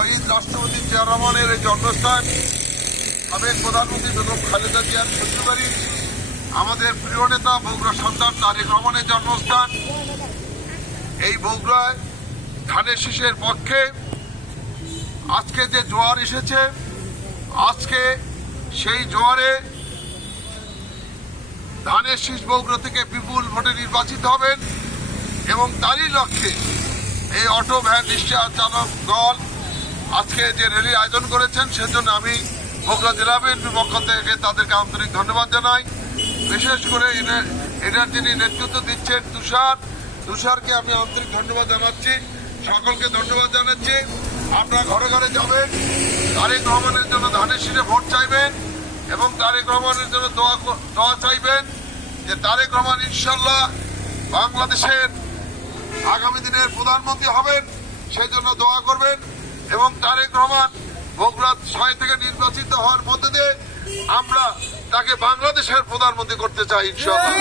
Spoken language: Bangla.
শহীদ রাষ্ট্রপতি জিয়া রহমানের এই জন্মস্থান, সাবেক প্রধানমন্ত্রী বেগম খালেদা জিয়ার শ্বশুরবাড়ি, আমাদের প্রিয় নেতা বগুড়া সন্তান তারেক রহমানের জন্মস্থান। এই বগুড়ায় ধানের শীষের পক্ষে আজকে যে জোয়ার এসেছে, আজকে সেই জোয়ারে ধানের শীষ বগুড়া থেকে বিপুল ভোটে নির্বাচিত হবেন এবং তারই লক্ষ্যে এই অটো ভ্যান রিক্সা চালক দল আজকে যে র্যালি আয়োজন করেছেন সেজন্য আমি বগুড়া জেলা বিএনপির পক্ষ থেকে তাদেরকে আন্তরিক ধন্যবাদ জানাই। বিশেষ করে এটার যিনি নেতৃত্ব দিচ্ছেন তুষারকে আমি আন্তরিক ধন্যবাদ জানাচ্ছি। সকলকে ধন্যবাদ জানাচ্ছি। আপনারা ঘরে ঘরে যাবেন, তারেক রহমানের জন্য ধানের শীষে ভোট চাইবেন এবং তারেক রহমানের জন্য দোয়া চাইবেন যে তারেক রহমান ইনশাল্লাহ বাংলাদেশের আগামী দিনের প্রধানমন্ত্রী হবেন, সেই জন্য দোয়া করবেন। এবং তারেক রহমান বগুড়া 6 থেকে নির্বাচিত হওয়ার মধ্যে দিয়ে আমরা তাকে বাংলাদেশের প্রধানমন্ত্রী করতে চাই ইনশাল্লাহ।